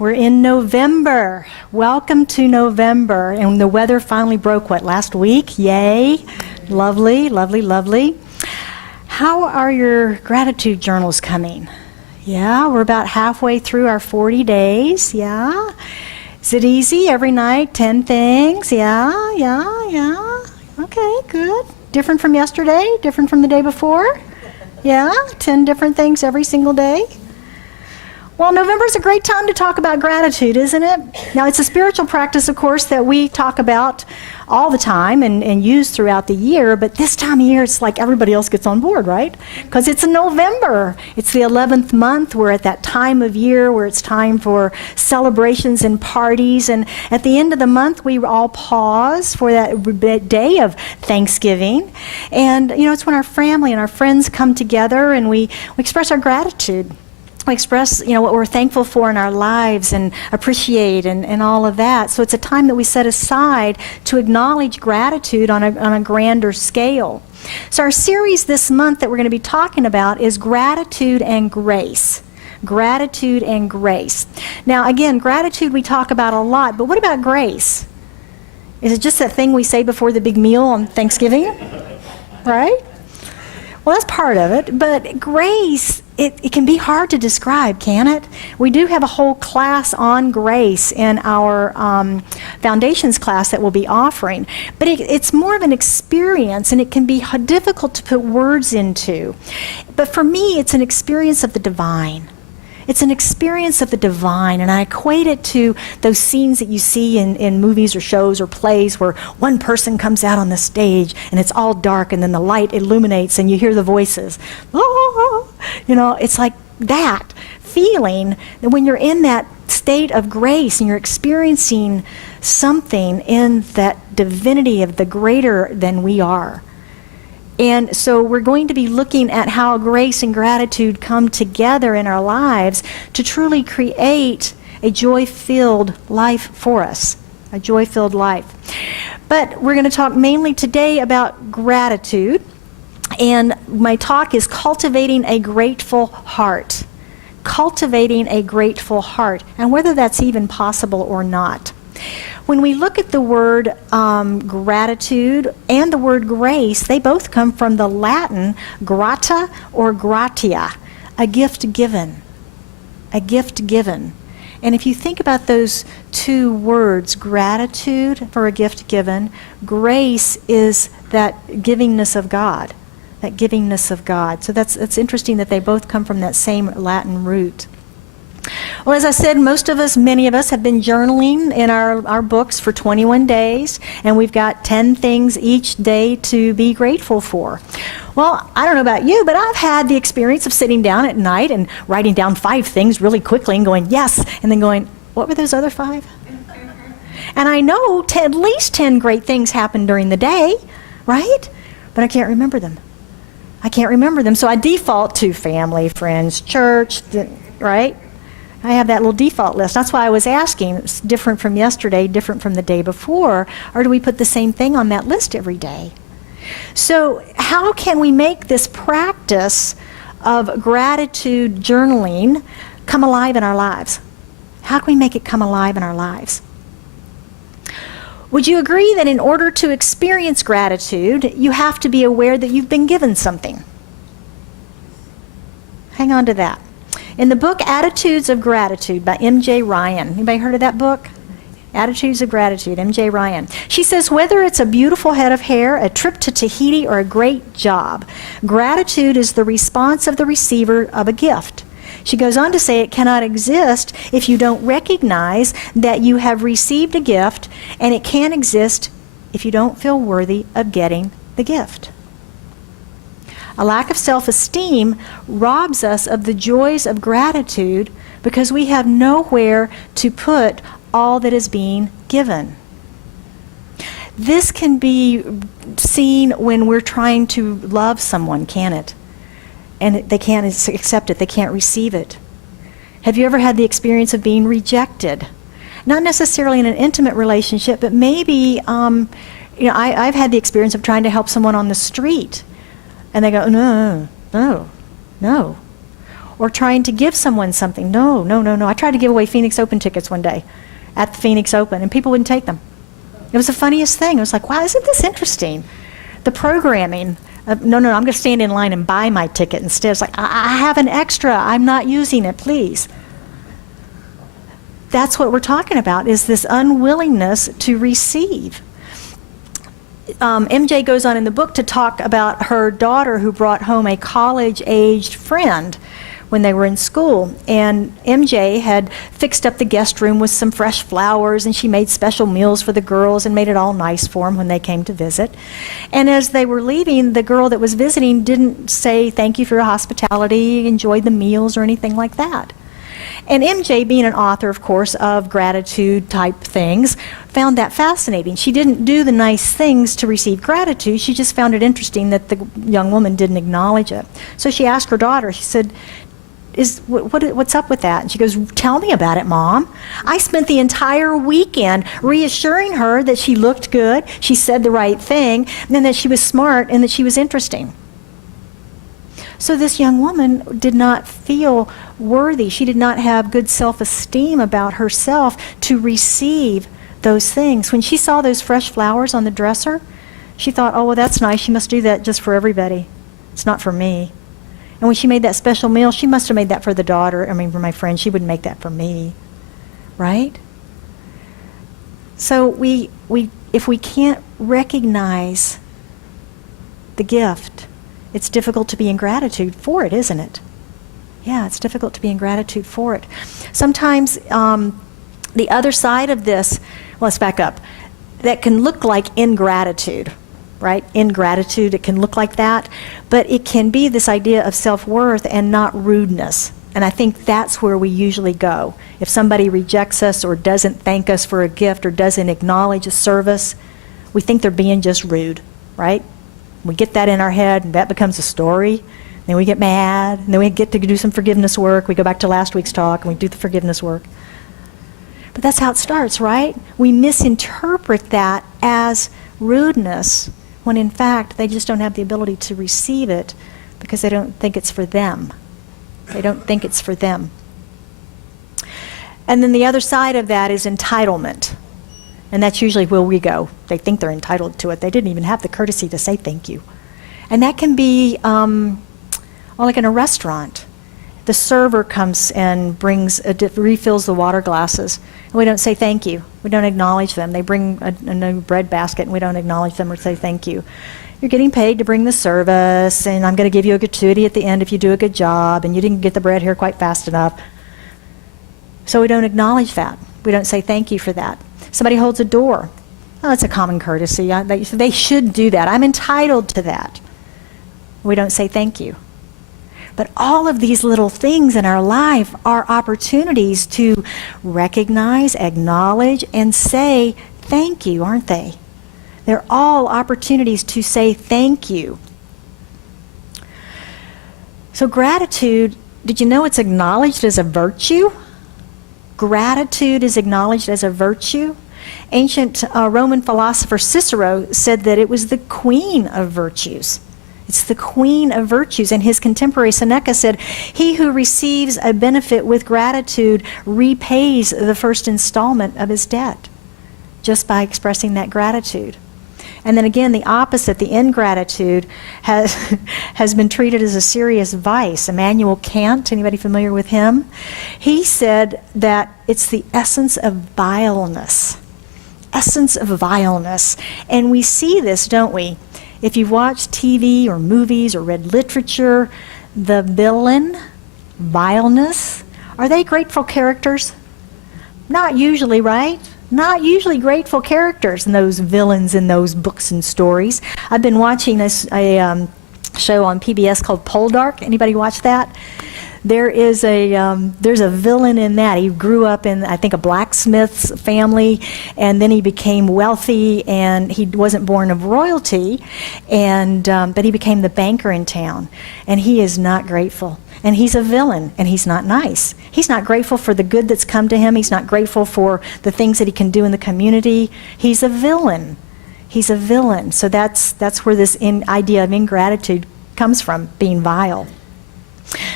We're in November. Welcome to November. And the weather finally broke, last week? Yay. Lovely, lovely, lovely. How are your gratitude journals coming? Yeah, we're about halfway through our 40 days. Yeah. Is it easy every night? 10 things? Yeah. Okay, good. Different from yesterday? Different from the day before? Yeah, 10 different things every single day. Well, November's a great time to talk about gratitude, isn't it? Now, it's a spiritual practice, of course, that we talk about all the time and use throughout the year, but this time of year, it's like everybody else gets on board, right? Because it's in November. It's the 11th month. We're at that time of year where it's time for celebrations and parties, and at the end of the month, we all pause for that day of Thanksgiving, and, it's when our family and our friends come together and we express our gratitude. We express, what we're thankful for in our lives and appreciate and all of that. So it's a time that we set aside to acknowledge gratitude on a grander scale. So our series this month that we're going to be talking about is Gratitude and Grace. Gratitude and Grace. Now, again, gratitude we talk about a lot, but what about grace? Is it just that thing we say before the big meal on Thanksgiving? Right? Well, that's part of it, but grace, it can be hard to describe, can it? We do have a whole class on grace in our foundations class that we'll be offering, but it's more of an experience, and it can be difficult to put words into. But for me, it's an experience of the divine. It's an experience of the divine, and I equate it to those scenes that you see in movies or shows or plays where one person comes out on the stage and it's all dark and then the light illuminates and you hear the voices. Oh, it's like that feeling that when you're in that state of grace and you're experiencing something in that divinity of the greater than we are. And so we're going to be looking at how grace and gratitude come together in our lives to truly create a joy-filled life for us, a joy-filled life. But we're going to talk mainly today about gratitude, and my talk is Cultivating a Grateful Heart. Cultivating a grateful heart, and whether that's even possible or not. When we look at the word gratitude and the word grace, they both come from the Latin grata or gratia, a gift given, a gift given. And if you think about those two words, gratitude for a gift given, grace is that givingness of God, that givingness of God. So it's interesting that they both come from that same Latin root. Well, as I said, many of us have been journaling in our books for 21 days, and we've got 10 things each day to be grateful for. Well, I don't know about you, but I've had the experience of sitting down at night and writing down 5 things really quickly and going, yes, and then going, what were those other 5? And I know at least 10 great things happened during the day, right? But I can't remember them. So I default to family, friends, church, right? I have that little default list. That's why I was asking, it's different from yesterday, different from the day before, or do we put the same thing on that list every day? So how can we make this practice of gratitude journaling come alive in our lives? How can we make it come alive in our lives? Would you agree that in order to experience gratitude, you have to be aware that you've been given something? Hang on to that. In the book Attitudes of Gratitude by M.J. Ryan, anybody heard of that book? Attitudes of Gratitude, M.J. Ryan. She says, whether it's a beautiful head of hair, a trip to Tahiti, or a great job, gratitude is the response of the receiver of a gift. She goes on to say it cannot exist if you don't recognize that you have received a gift, and it can't exist if you don't feel worthy of getting the gift. A lack of self-esteem robs us of the joys of gratitude because we have nowhere to put all that is being given. This can be seen when we're trying to love someone, can it? And they can't accept it, they can't receive it. Have you ever had the experience of being rejected? Not necessarily in an intimate relationship, but maybe, I've had the experience of trying to help someone on the street. And they go, no. or trying to give someone something. No, no, no, no. I tried to give away Phoenix Open tickets one day at the Phoenix Open, and people wouldn't take them. It was the funniest thing. It was like, wow, isn't this interesting? The programming. No, no, I'm going to stand in line and buy my ticket instead. It's like, I have an extra. I'm not using it, please. That's what we're talking about, is this unwillingness to receive. MJ goes on in the book to talk about her daughter who brought home a college-aged friend when they were in school. And MJ had fixed up the guest room with some fresh flowers, and she made special meals for the girls and made it all nice for them when they came to visit. And as they were leaving, the girl that was visiting didn't say thank you for your hospitality, enjoyed the meals, or anything like that. And MJ, being an author, of course, of gratitude type things, found that fascinating. She didn't do the nice things to receive gratitude. She just found it interesting that the young woman didn't acknowledge it. So she asked her daughter, she said, what's up with that? And she goes, tell me about it, Mom. I spent the entire weekend reassuring her that she looked good, she said the right thing, and that she was smart and that she was interesting. So this young woman did not feel worthy. She did not have good self-esteem about herself to receive those things. When she saw those fresh flowers on the dresser, she thought, oh, well, that's nice. She must do that just for everybody. It's not for me. And when she made that special meal, she must have made that for the daughter. I mean, for my friend, she wouldn't make that for me, right? So if we can't recognize the gift, it's difficult to be in gratitude for it, isn't it? Yeah, it's difficult to be in gratitude for it. Sometimes the other side of this, well, let's back up, that can look like ingratitude, right? Ingratitude, it can look like that, but it can be this idea of self-worth and not rudeness. And I think that's where we usually go. If somebody rejects us or doesn't thank us for a gift or doesn't acknowledge a service, we think they're being just rude, right? We get that in our head, and that becomes a story. Then we get mad, and then we get to do some forgiveness work. We go back to last week's talk, and we do the forgiveness work. But that's how it starts, right? We misinterpret that as rudeness, when in fact they just don't have the ability to receive it because they don't think it's for them. They don't think it's for them. And then the other side of that is entitlement. And that's usually where we go. They think they're entitled to it. They didn't even have the courtesy to say thank you. And that can be, like in a restaurant. The server comes and refills the water glasses. And we don't say thank you. We don't acknowledge them. They bring a new bread basket, and we don't acknowledge them or say thank you. You're getting paid to bring the service, and I'm going to give you a gratuity at the end if you do a good job, and you didn't get the bread here quite fast enough. So we don't acknowledge that. We don't say thank you for that. Somebody holds a door. Oh, that's a common courtesy. They should do that. I'm entitled to that. We don't say thank you. But all of these little things in our life are opportunities to recognize, acknowledge, and say thank you, aren't they? They're all opportunities to say thank you. So gratitude, did you know it's acknowledged as a virtue? Gratitude is acknowledged as a virtue. Ancient Roman philosopher Cicero said that it was the queen of virtues. It's the queen of virtues. And his contemporary Seneca said, he who receives a benefit with gratitude repays the first installment of his debt just by expressing that gratitude. And then again, the opposite, the ingratitude, has been treated as a serious vice. Immanuel Kant, anybody familiar with him? He said that it's the essence of vileness. Essence of vileness. And we see this, don't we? If you've watched TV or movies or read literature, the villain, vileness, are they grateful characters? Not usually, right? Not usually grateful characters in those villains in those books and stories. I've been watching a show on PBS called Poldark. Anybody watch that? There's a villain in that. He grew up in, I think, a blacksmith's family, and then he became wealthy, and he wasn't born of royalty, and but he became the banker in town, and he is not grateful. And he's a villain, and he's not nice. He's not grateful for the good that's come to him. He's not grateful for the things that he can do in the community. He's a villain. He's a villain. So that's where this idea of ingratitude comes from, being vile.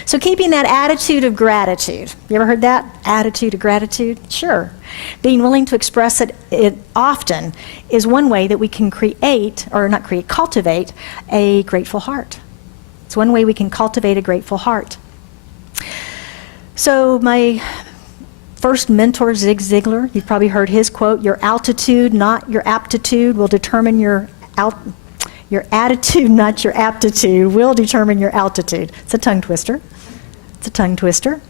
So keeping that attitude of gratitude. You ever heard that? Attitude of gratitude? Sure. Being willing to express it often is one way that we can cultivate a grateful heart. It's one way we can cultivate a grateful heart. So my first mentor, Zig Ziglar, you've probably heard his quote, your altitude, not your aptitude, will determine your attitude, not your aptitude, will determine your altitude. It's a tongue twister. It's a tongue twister.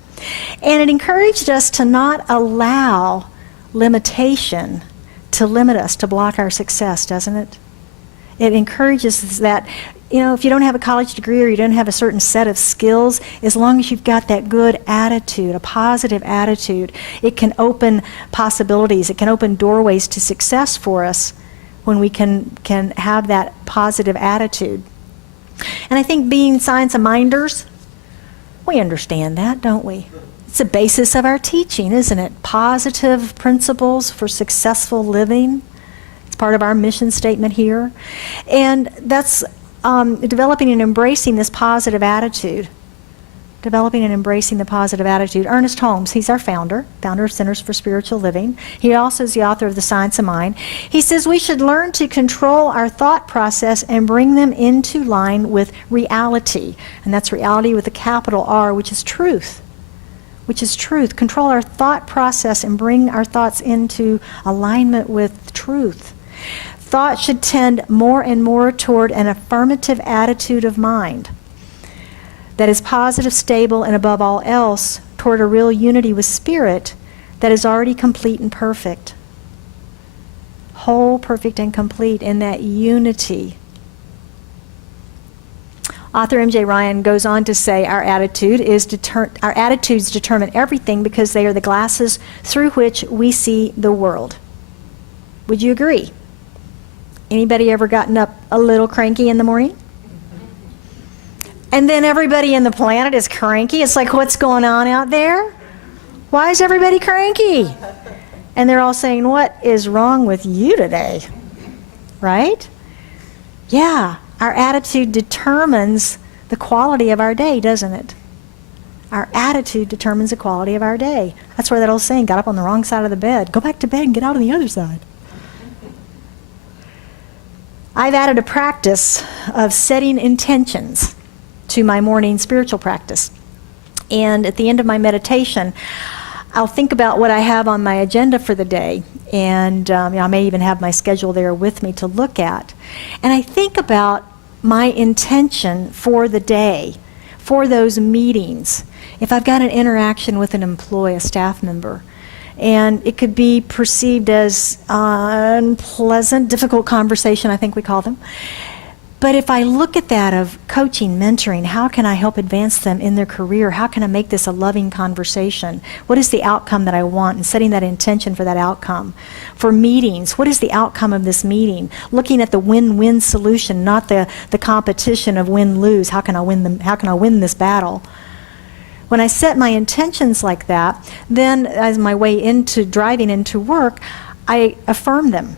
And it encouraged us to not allow limitation to limit us, to block our success, doesn't it? It encourages us that, if you don't have a college degree or you don't have a certain set of skills, as long as you've got that good attitude, a positive attitude, it can open possibilities, it can open doorways to success for us when we can have that positive attitude. And I think being science-minders, we understand that, don't we? It's the basis of our teaching, isn't it? Positive principles for successful living. It's part of our mission statement here. And that's developing and embracing this positive attitude. Developing and embracing the positive attitude. Ernest Holmes, he's our founder of Centers for Spiritual Living. He also is the author of The Science of Mind. He says we should learn to control our thought process and bring them into line with reality. And that's reality with a capital R, which is truth. Which is truth. Control our thought process and bring our thoughts into alignment with truth. Thought should tend more and more toward an affirmative attitude of mind that is positive, stable, and above all else, toward a real unity with spirit that is already complete and perfect. Whole, perfect, and complete in that unity. Author M.J. Ryan goes on to say our attitudes determine everything because they are the glasses through which we see the world. Would you agree? Anybody ever gotten up a little cranky in the morning? And then everybody in the planet is cranky. It's like, what's going on out there? Why is everybody cranky? And they're all saying, what is wrong with you today? Right? Yeah, our attitude determines the quality of our day, doesn't it? Our attitude determines the quality of our day. That's where that old saying, got up on the wrong side of the bed. Go back to bed and get out on the other side. I've added a practice of setting intentions to my morning spiritual practice. And at the end of my meditation, I'll think about what I have on my agenda for the day. And I may even have my schedule there with me to look at. And I think about my intention for the day, for those meetings. If I've got an interaction with an employee, a staff member, and it could be perceived as unpleasant, difficult conversation, I think we call them. But if I look at that of coaching, mentoring, how can I help advance them in their career? How can I make this a loving conversation? What is the outcome that I want? And setting that intention for that outcome. For meetings, what is the outcome of this meeting? Looking at the win-win solution, not the competition of win-lose. How can I win this battle? When I set my intentions like that, then as my way into driving into work, I affirm them.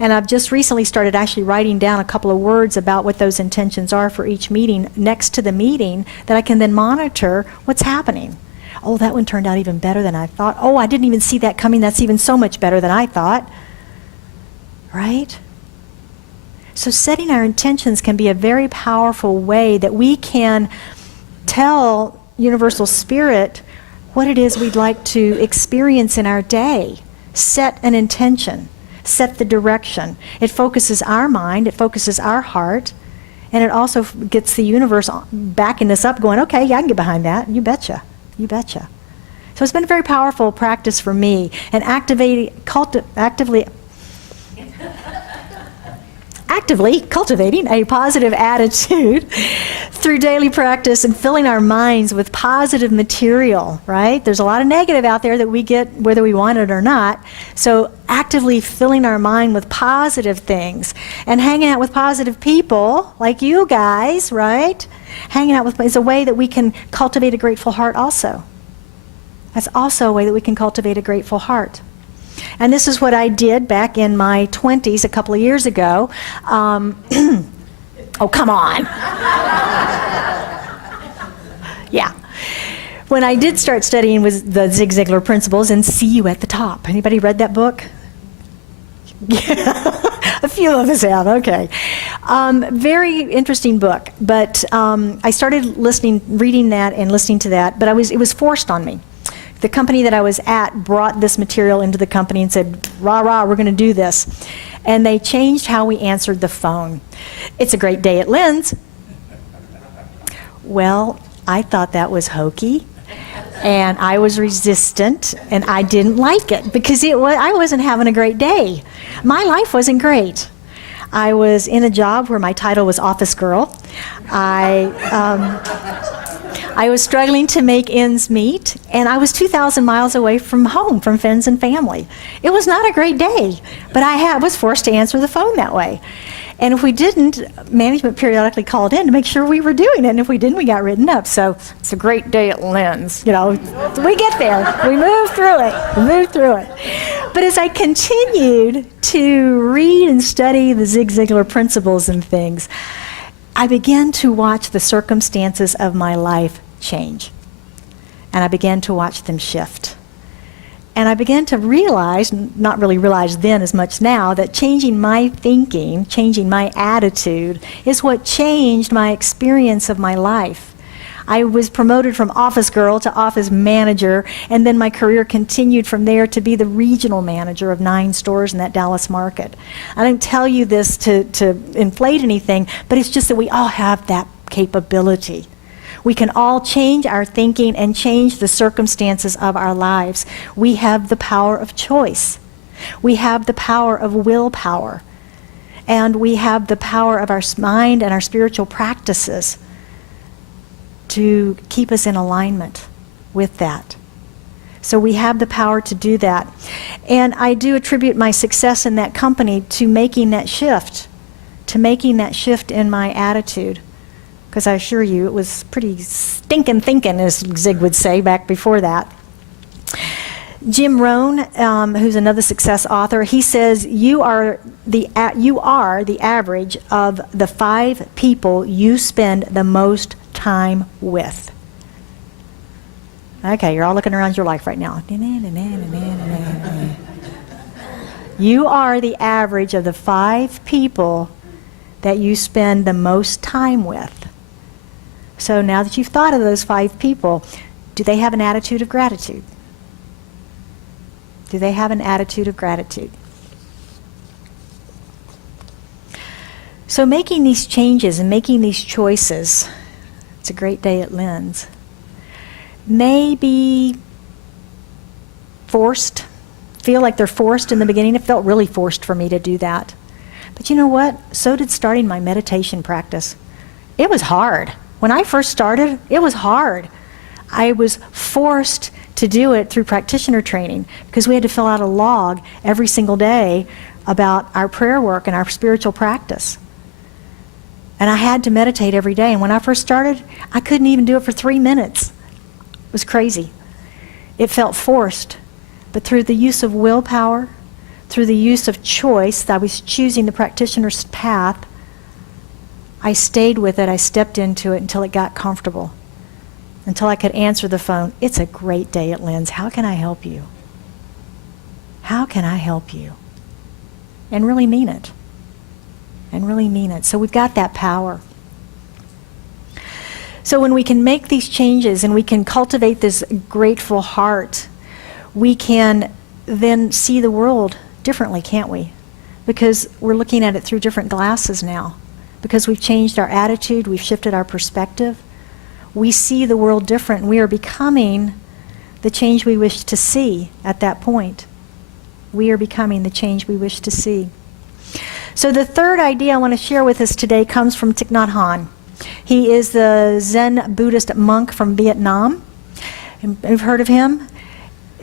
And I've just recently started actually writing down a couple of words about what those intentions are for each meeting next to the meeting that I can then monitor what's happening. Oh, that one turned out even better than I thought. Oh, I didn't even see that coming. That's even so much better than I thought. Right? So setting our intentions can be a very powerful way that we can tell Universal Spirit what it is we'd like to experience in our day. Set an intention. Set the direction. It focuses our mind, it focuses our heart, and it also gets the universe backing us up going, okay, yeah, I can get behind that. You betcha. You betcha. So it's been a very powerful practice for me, and actively cultivating a positive attitude through daily practice and filling our minds with positive material, right? There's a lot of negative out there that we get whether we want it or not. So actively filling our mind with positive things and hanging out with positive people like you guys, right? Hanging out with is a way that we can cultivate a grateful heart also. That's also a way that we can cultivate a grateful heart. And this is what I did back in my 20s a couple of years ago. Oh, come on. Yeah. When I did start studying was the Zig Ziglar principles and See You at the Top. Anybody read that book? Yeah, a few of us have, okay. Very interesting book, but I started reading that and listening to that, but it was forced on me. The company that I was at brought this material into the company and said, rah, rah, we're going to do this. And they changed how we answered the phone. It's a great day at Lynn's. Well, I thought that was hokey, and I was resistant, and I didn't like it because I wasn't having a great day. My life wasn't great. I was in a job where my title was office girl. I was struggling to make ends meet, and I was 2,000 miles away from home, from friends and family. It was not a great day, but I was forced to answer the phone that way. And if we didn't, management periodically called in to make sure we were doing it. And if we didn't, we got written up. So it's a great day at Lynn's. You know, we get there. We move through it. But as I continued to read and study the Zig Ziglar principles and things, I began to watch the circumstances of my life change. And I began to watch them shift. And I began to realize, not really realize then as much now, that changing my thinking, changing my attitude, is what changed my experience of my life. I was promoted from office girl to office manager, and then my career continued from there to be the regional manager of 9 stores in that Dallas market. I don't tell you this to inflate anything, but it's just that we all have that capability. We can all change our thinking and change the circumstances of our lives. We have the power of choice. We have the power of willpower. And we have the power of our mind and our spiritual practices to keep us in alignment with that. So we have the power to do that. And I do attribute my success in that company to making that shift in my attitude. Because I assure you, it was pretty stinking thinking, as Zig would say back before that. Jim Rohn, who's another success author, he says, you are the average of the 5 people you spend the most time with. Okay, you're all looking around your life right now. You are the average of the 5 people that you spend the most time with. So now that you've thought of those 5 people, do they have an attitude of gratitude? Do they have an attitude of gratitude? So making these changes and making these choices, it's a great day at Lynn's, may be forced, feel like they're forced in the beginning. It felt really forced for me to do that. But you know what? So did starting my meditation practice. It was hard. When I first started, it was hard. I was forced to do it through practitioner training because we had to fill out a log every single day about our prayer work and our spiritual practice. And I had to meditate every day. And when I first started, I couldn't even do it for 3 minutes. It was crazy. It felt forced. But through the use of willpower, through the use of choice, I was choosing the practitioner's path. I stayed with it, I stepped into it until it got comfortable, until I could answer the phone. It's a great day at Lynn's. How can I help you? How can I help you? And really mean it. So we've got that power. So when we can make these changes and we can cultivate this grateful heart, we can then see the world differently, can't we? Because we're looking at it through different glasses now. Because we've changed our attitude, we've shifted our perspective. We see the world different, and we are becoming the change we wish to see at that point. We are becoming the change we wish to see. So the third idea I want to share with us today comes from Thich Nhat Hanh. He is the Zen Buddhist monk from Vietnam. You've heard of him?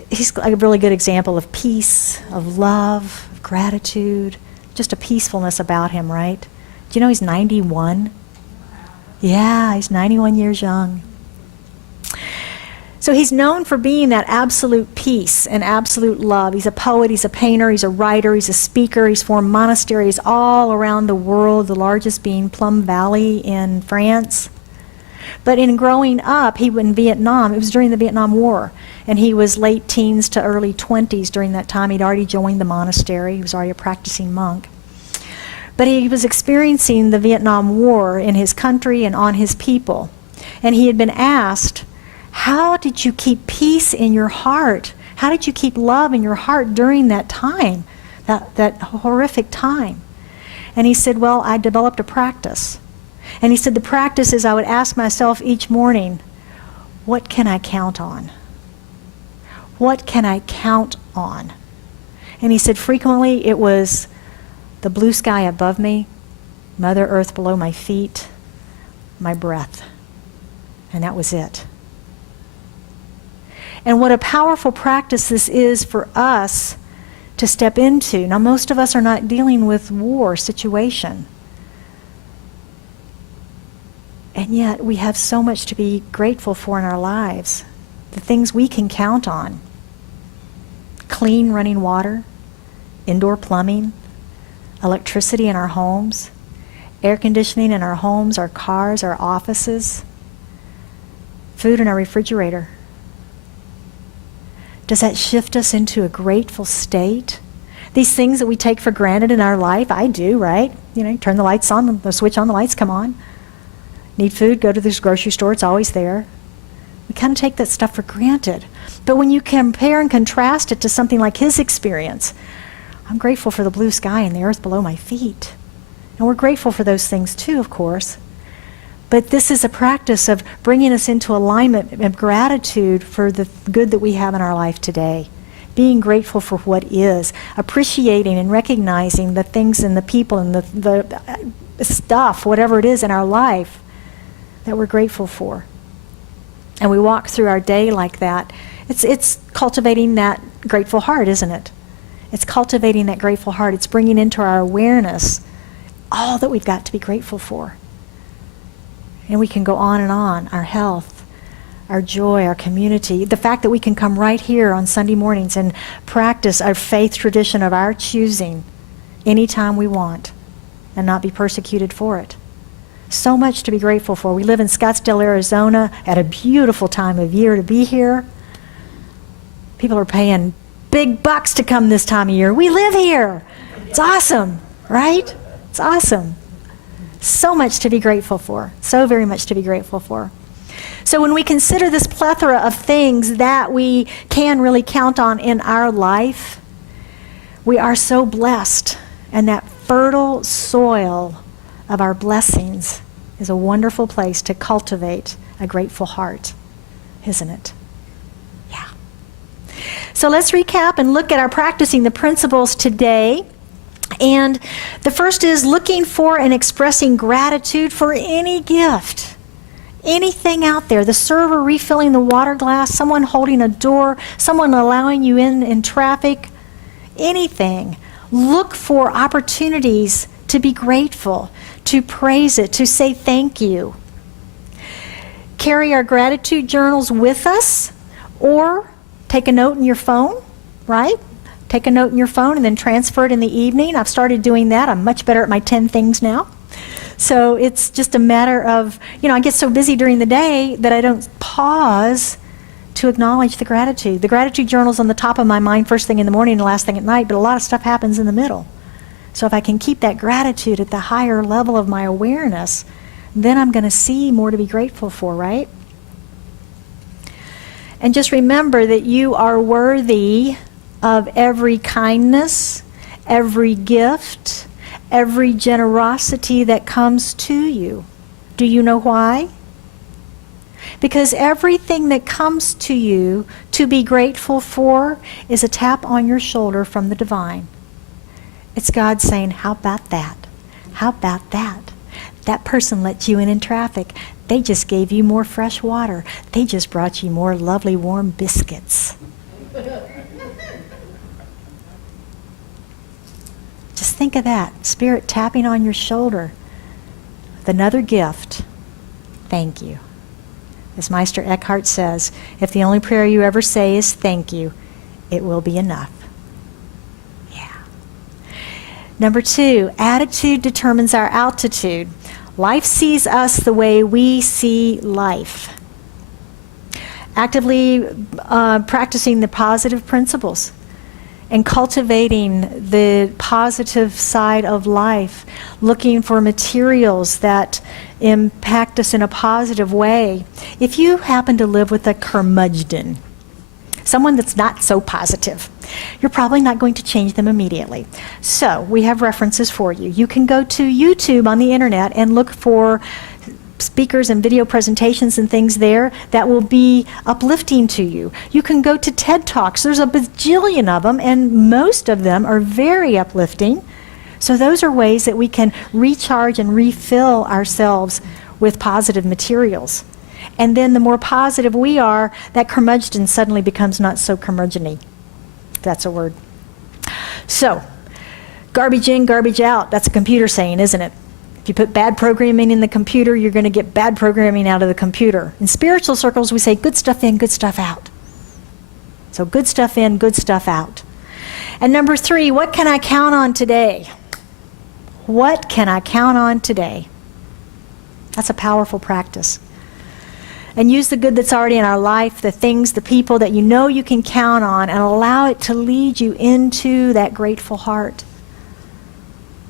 He's a really good example of peace, of love, of gratitude, just a peacefulness about him, right? Do you know he's 91? Yeah, he's 91 years young. So he's known for being that absolute peace and absolute love. He's a poet, he's a painter, he's a writer, he's a speaker. He's formed monasteries all around the world, the largest being Plum Valley in France. But in growing up, he was in Vietnam. It was during the Vietnam War. And he was late teens to early 20s during that time. He'd already joined the monastery. He was already a practicing monk. But he was experiencing the Vietnam War in his country and on his people. And he had been asked, how did you keep peace in your heart? How did you keep love in your heart during that time, that horrific time? And he said, well, I developed a practice. And he said, the practice is I would ask myself each morning, what can I count on? What can I count on? And he said, frequently it was the blue sky above me, Mother Earth below my feet, my breath. And that was it. And what a powerful practice this is for us to step into. Now, most of us are not dealing with war situation. And yet we have so much to be grateful for in our lives. The things we can count on. Clean running water, indoor plumbing, electricity in our homes, air conditioning in our homes, our cars, our offices, food in our refrigerator. Does that shift us into a grateful state? These things that we take for granted in our life, I do, right? You know, turn the lights on, the switch on, the lights come on. Need food, go to this grocery store, it's always there. We kind of take that stuff for granted. But when you compare and contrast it to something like his experience, I'm grateful for the blue sky and the earth below my feet. And we're grateful for those things too, of course. But this is a practice of bringing us into alignment and gratitude for the good that we have in our life today. Being grateful for what is. Appreciating and recognizing the things and the people and the stuff, whatever it is in our life that we're grateful for. And we walk through our day like that. It's cultivating that grateful heart, isn't it? It's cultivating that grateful heart. It's bringing into our awareness all that we've got to be grateful for. And we can go on and on. Our health, our joy, our community. The fact that we can come right here on Sunday mornings and practice our faith tradition of our choosing anytime we want and not be persecuted for it. So much to be grateful for. We live in Scottsdale, Arizona at a beautiful time of year to be here. People are paying big bucks to come this time of year. We live here. It's awesome, right? It's awesome. So much to be grateful for. So very much to be grateful for. So when we consider this plethora of things that we can really count on in our life, we are so blessed. And that fertile soil of our blessings is a wonderful place to cultivate a grateful heart, isn't it? Yeah. So let's recap and look at our practicing the principles today. And the first is looking for and expressing gratitude for any gift. Anything out there, the server refilling the water glass, someone holding a door, someone allowing you in traffic, anything. Look for opportunities to be grateful, to praise it, to say thank you. Carry our gratitude journals with us, or take a note in your phone, right? Take a note in your phone and then transfer it in the evening. I've started doing that. I'm much better at my 10 things now. So it's just a matter of, I get so busy during the day that I don't pause to acknowledge the gratitude. The gratitude journal's on the top of my mind first thing in the morning and last thing at night, but a lot of stuff happens in the middle. So if I can keep that gratitude at the higher level of my awareness, then I'm going to see more to be grateful for, right? And just remember that you are worthy of every kindness, every gift, every generosity that comes to you. Do you know why? Because everything that comes to you to be grateful for is a tap on your shoulder from the divine. It's God saying, how about that? How about that? That person let you in traffic. They just gave you more fresh water. They just brought you more lovely warm biscuits. Just think of that. Spirit tapping on your shoulder with another gift. Thank you. As Meister Eckhart says, if the only prayer you ever say is thank you, it will be enough. Yeah. Number 2, attitude determines our altitude. Life sees us the way we see life. Actively practicing the positive principles and cultivating the positive side of life, looking for materials that impact us in a positive way. If you happen to live with a curmudgeon, someone that's not so positive, you're probably not going to change them immediately. So we have references for you. You can go to YouTube on the internet and look for speakers and video presentations and things there that will be uplifting to you. You can go to TED Talks. There's a bajillion of them, and most of them are very uplifting. So those are ways that we can recharge and refill ourselves with positive materials. And then the more positive we are, that curmudgeon suddenly becomes not so curmudgeon-y. That's a word. So, garbage in, garbage out. That's a computer saying, isn't it? If you put bad programming in the computer, you're going to get bad programming out of the computer. In spiritual circles, we say good stuff in, good stuff out. So good stuff in, good stuff out. And number 3, what can I count on today? What can I count on today? That's a powerful practice. And use the good that's already in our life, the things, the people that you know you can count on, and allow it to lead you into that grateful heart.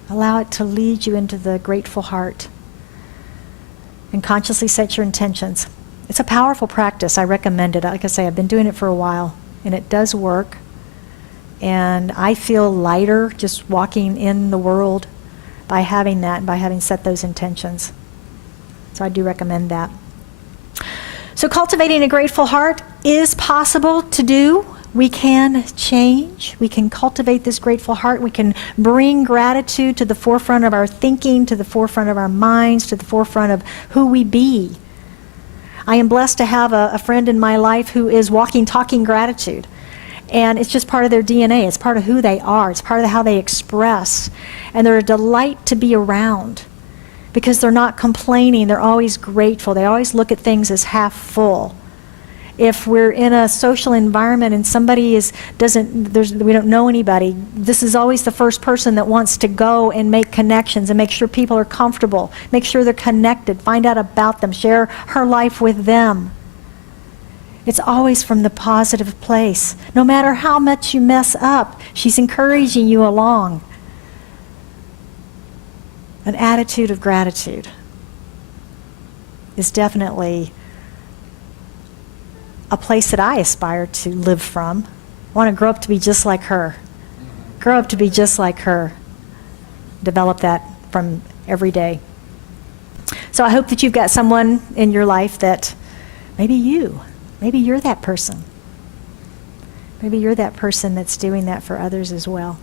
Allow it to lead you into the grateful heart. And consciously set your intentions. It's a powerful practice. I recommend it. Like I say, I've been doing it for a while, and it does work. And I feel lighter just walking in the world by having that, by having set those intentions. So I do recommend that. So cultivating a grateful heart is possible to do. We can change. We can cultivate this grateful heart. We can bring gratitude to the forefront of our thinking, to the forefront of our minds, to the forefront of who we be. I am blessed to have a friend in my life who is walking, talking gratitude. And it's just part of their DNA. It's part of who they are. It's part of how they express. And they're a delight to be around because they're not complaining. They're always grateful. They always look at things as half full. If we're in a social environment and somebody we don't know anybody, this is always the first person that wants to go and make connections and make sure people are comfortable, make sure they're connected, find out about them, share her life with them. It's always from the positive place. No matter how much you mess up, she's encouraging you along. An attitude of gratitude is definitely a place that I aspire to live from. I want to grow up to be just like her. Grow up to be just like her. Develop that from every day. So I hope that you've got someone in your life that maybe you're that person. Maybe you're that person that's doing that for others as well.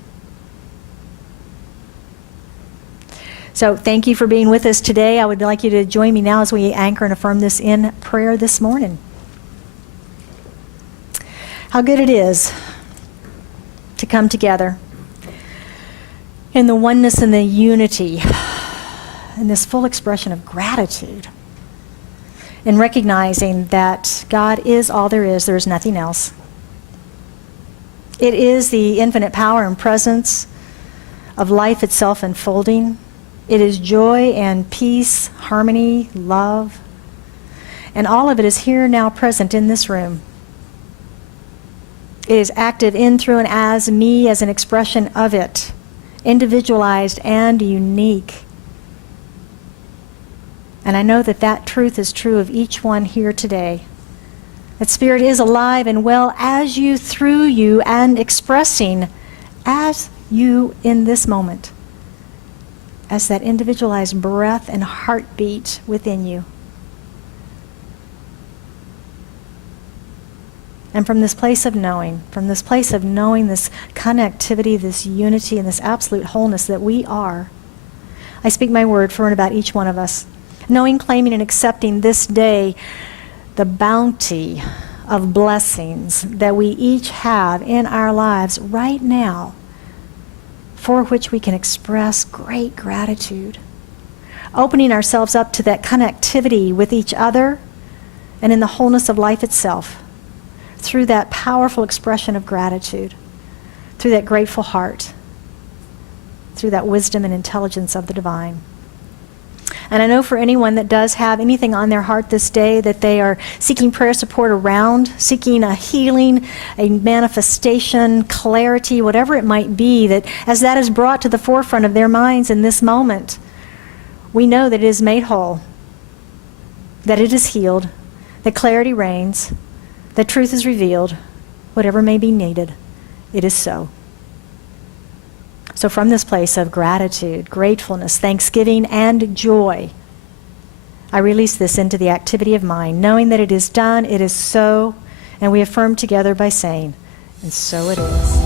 So thank you for being with us today. I would like you to join me now as we anchor and affirm this in prayer this morning. How good it is to come together in the oneness and the unity and this full expression of gratitude and recognizing that God is all there is nothing else. It is the infinite power and presence of life itself unfolding. It is joy and peace, harmony, love, and all of it is here now present in this room. It is active in, through, and as me as an expression of it, individualized and unique. And I know that that truth is true of each one here today. That Spirit is alive and well as you, through you, and expressing as you in this moment, as that individualized breath and heartbeat within you. And from this place of knowing, this connectivity, this unity, and this absolute wholeness that we are, I speak my word for and about each one of us, knowing, claiming, and accepting this day the bounty of blessings that we each have in our lives right now, for which we can express great gratitude. Opening ourselves up to that connectivity with each other and in the wholeness of life itself, through that powerful expression of gratitude, through that grateful heart, through that wisdom and intelligence of the divine. And I know for anyone that does have anything on their heart this day that they are seeking prayer support around, seeking a healing, a manifestation, clarity, whatever it might be, that as that is brought to the forefront of their minds in this moment, we know that it is made whole, that it is healed, that clarity reigns, that truth is revealed, whatever may be needed, it is so. So from this place of gratitude, gratefulness, thanksgiving, and joy, I release this into the activity of mind, knowing that it is done, it is so, and we affirm together by saying, and so it is.